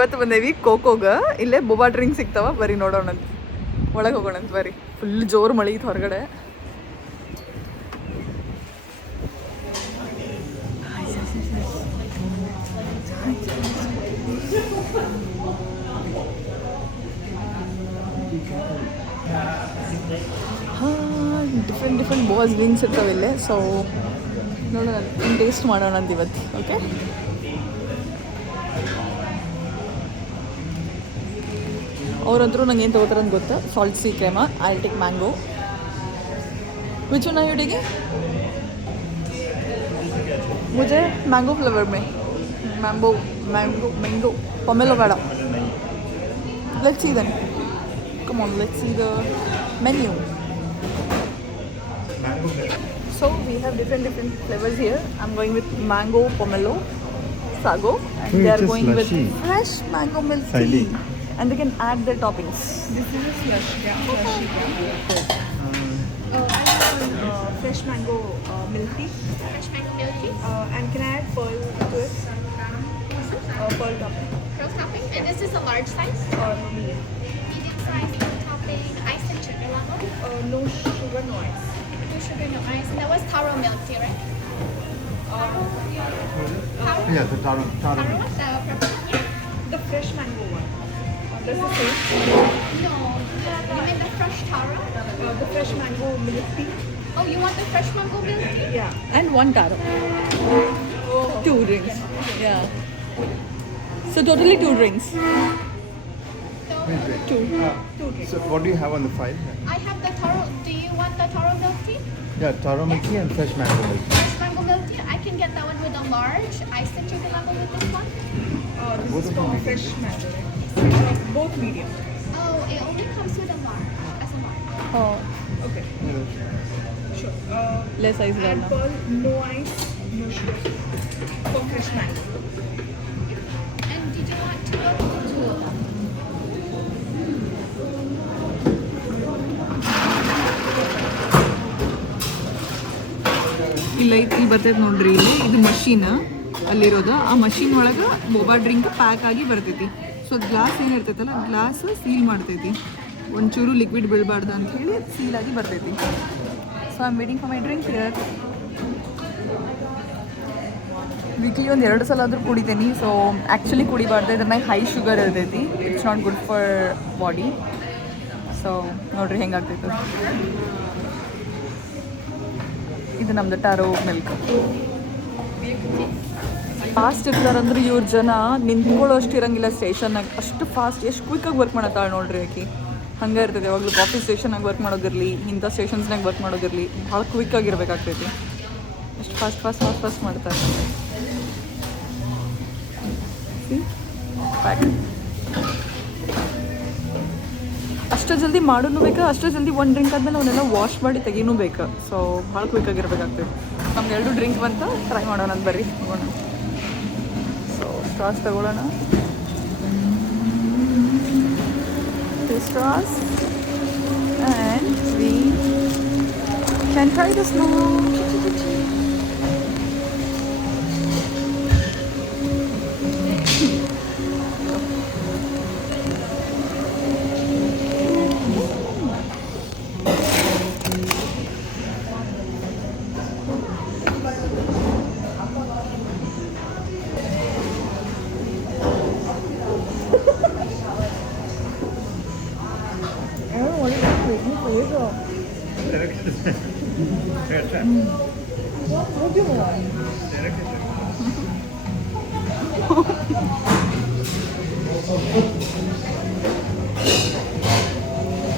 ಇವತ್ತು ಬಂದೇವಿ ಕೋಕೋಗ. ಇಲ್ಲೇ ಬೋಬಾ ಡ್ರಿಂಕ್ ಸಿಗ್ತಾವ, ಬರೀ ನೋಡೋಣಂತ. ಒಳಗೆ ಹೋಗೋಣಂತ ಬರ್ರಿ. ಫುಲ್ ಜೋರು ಮಳೆ ಇತ್ತು ಹೊರಗಡೆ. ಡಿಫ್ರೆಂಟ್ ಬಾಸ್ ಡ್ರಿಂಕ್ಸ್ ಇರ್ತಾವೆ ಇಲ್ಲೇ. ಸೊ ನೋಡೋಣ, ಟೇಸ್ಟ್ ಮಾಡೋಣ ಅಂತ ಇವತ್ತು. ಓಕೆ, ಅವ್ರಂತರೂ ನಂಗೆ ಏನು ತೊಗೋತಾರೆ ಅಂತ ಗೊತ್ತಾ? Salt sea crema. I take mango. Which one are you taking? मुझे मैंगो फ्लेवर में मैंगो पोमेलो ಬೇಡ. Let's see then. Come on, let's see the menu. So we have different flavors here. I'm going with mango pomelo sago, and they are going with fresh mango milk tea, and they can add their toppings. This is a slush, yeah. Fresh mango milk tea. Fresh mango milk tea. And can I add pearl to it? Pearl topping. Pearl topping. And this is a large size. Or medium. Medium size, pearl topping. Ice and sugar level. No sugar, no ice. No sugar, no ice. And that was taro milk tea, right? Taro? Yeah, the taro. Taro? The purple? Yeah. The fresh mango one. That's the same. No. You mean the fresh taro? The fresh mango milk tea. Oh, you want the fresh mango milk tea? Yeah. And one taro. 2 drinks. Yeah. So totally 2 drinks. Two drinks. So what do you have on the file? I have the taro. Do you want the taro milk tea? Yeah, taro milk tea and fresh mango milk tea. Fresh mango milk tea. I can get that one with a large. Ice and sugar level with this one. This Both is of them for medium. fresh mango, right? Both medium. Oh, it only comes with a large. As a large. Oh, Okay. Sure. less ice And डालना. pearl, no ice, no sugar. For fresh mango. And did you want 2 of them? 2 of them. ಇಲ್ಲಿ ಬರ್ತೈತೆ ನೋಡ್ರಿ. ಇಲ್ಲಿ ಇದು machine ಅಲ್ಲಿರೋದು. ಆ machine ಒಳಗೆ ಬೋಬಾ drink pack ಆಗಿ ಬರ್ತೈತಿ. ಸೊ ಗ್ಲಾಸ್ ಏನಿರ್ತೈತಲ್ಲ, ಗ್ಲಾಸ್ ಸೀಲ್ ಮಾಡ್ತೈತಿ. ಒಂಚೂರು ಲಿಕ್ವಿಡ್ ಬೀಳಬಾರ್ದು ಅಂತ ಹೇಳಿ ಸೀಲ್ ಆಗಿ ಬರ್ತೈತಿ. So I am waiting for my drink here. Weekly ಒಂದು 2 ಸಲ ಆದರೂ ಕುಡಿತೀನಿ. ಸೊ ಆ್ಯಕ್ಚುಲಿ ಕುಡಿಬಾರ್ದು, ಇದ್ರನ್ನಾಗ ಹೈ ಶುಗರ್ ಇರ್ತೈತಿ. It's not good for body. So ನೋಡ್ರಿ ಹೆಂಗಾಗ್ತೈತೆ. ಇದು ನಮ್ದು ಟಾರೋ ಮಿಲ್ಕ್. ಫಾಸ್ಟ್ ಇರ್ತಾರಂದ್ರೆ ಇವ್ರ ಜನ ನಿಂತ್ಕೊಳ್ಳೋ ಅಷ್ಟು ಇರಂಗಿಲ್ಲ ಸ್ಟೇಷನ್ನಾಗ. ಅಷ್ಟು ಫಾಸ್ಟ್, ಎಷ್ಟು ಕ್ವಿಕ್ಕಾಗಿ ವರ್ಕ್ ಮಾಡತ್ತಾಳೆ ನೋಡ್ರಿ ಆಕಿ. ಹಂಗೆ ಇರ್ತೈತೆ ಯಾವಾಗಲೂ. ಕಾಫಿ ಸ್ಟೇಷನ್ನಾಗ ವರ್ಕ್ ಮಾಡೋದಿರಲಿ, ಇಂಥ ಸ್ಟೇಷನ್ಸ್ನಾಗ ವರ್ಕ್ ಮಾಡೋದಿರಲಿ, ಭಾಳ ಕ್ವಿಕ್ಕಾಗಿರ್ಬೇಕಾಗ್ತೈತಿ. ಎಷ್ಟು ಫಾಸ್ಟ್ ಮಾಡ್ತಾರೆ. ಪ್ಯಾಕ್ ಅಷ್ಟು ಜಲ್ದಿ ಮಾಡೋನು ಬೇಕು, ಅಷ್ಟು ಜಲ್ದಿ ಒಂದು ಡ್ರಿಂಕ್ ಆದಮೇಲೆ ಅವನ್ನೆಲ್ಲ ವಾಶ್ ಮಾಡಿ ತೆಗೀನೂ ಬೇಕು. ಸೊ ಭಾಳ ಕ್ವಿಕ್ಕಾಗಿರ್ಬೇಕಾಗ್ತದೆ. ನಮ್ಗೆ 2 ಡ್ರಿಂಕ್ ಬಂತ, ಟ್ರೈ ಮಾಡೋಣ ಅಂತ ಬರ್ರಿ ಹೋಗೋಣ. ಸೊ ಸ್ಟ್ರಾಸ್ ತಗೊಳ್ಳೋಣ. Straws and we can try this now.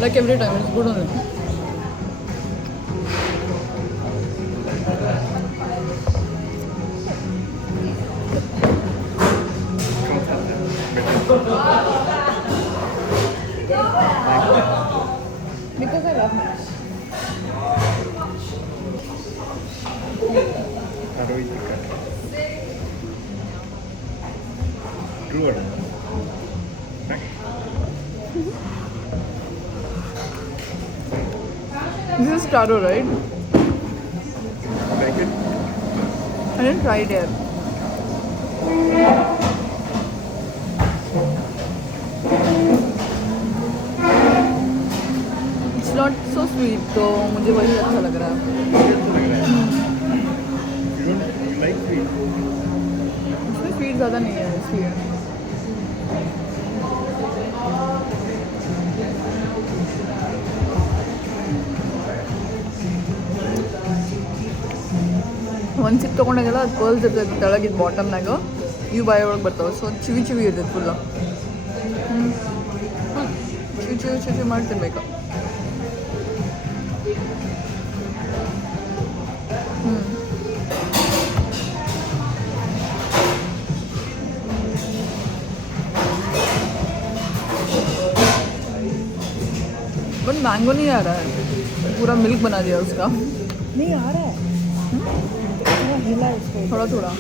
Like every time, it's good only. Because I love it. Taro is the cut. True or not? This is taro, right? Like it? I didn't try it yet. So sweet तो मुझे वही अच्छा लग रहा है. You like sweet? इसमें sweet ज़्यादा नहीं है इसलिए. ಒಂದು ಸಿಪ್ ತೊಗೊಂಡಾಗೆಲ್ಲ ಅದು ಪರ್ಲ್ಸ್ ಇರ್ತೈತೆ ತೆಳಗಿದ್ದು ಬಾಟಮ್ನಾಗ ಇವು ಬಾಯಿ ಒಳಗೆ ಬರ್ತಾವೆ ಸೊ ಚಿವಿ ಚಿವಿ ಇರ್ತೈತೆ ಫುಲ್ಲು. ಚಿವಿ ಚಿವಿ ಚಿವಿ ಚಿವಿ ಮಾಡಿ ತಿನ್ಬೇಕು. बट मैंगो नहीं आ रहा है, पूरा मिल्क बना दिया उसका. नहीं आ रहा है. थोड़ा हिला इसको. थोड़ा थोड़ा.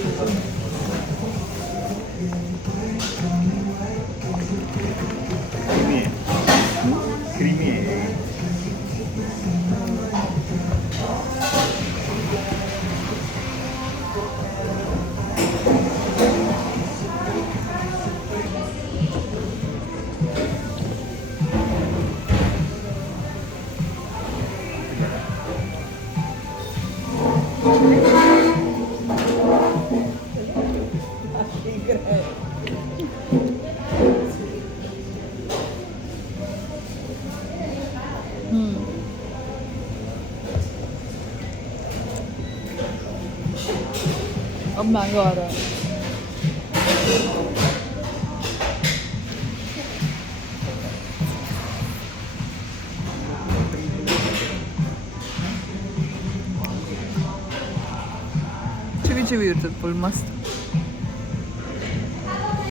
Creamy है. Creamy है. अब मैंगो आ रहा है. चिवी चिवी इರ್ತದೆ ಫುಲ್ ಮಸ್ತ್.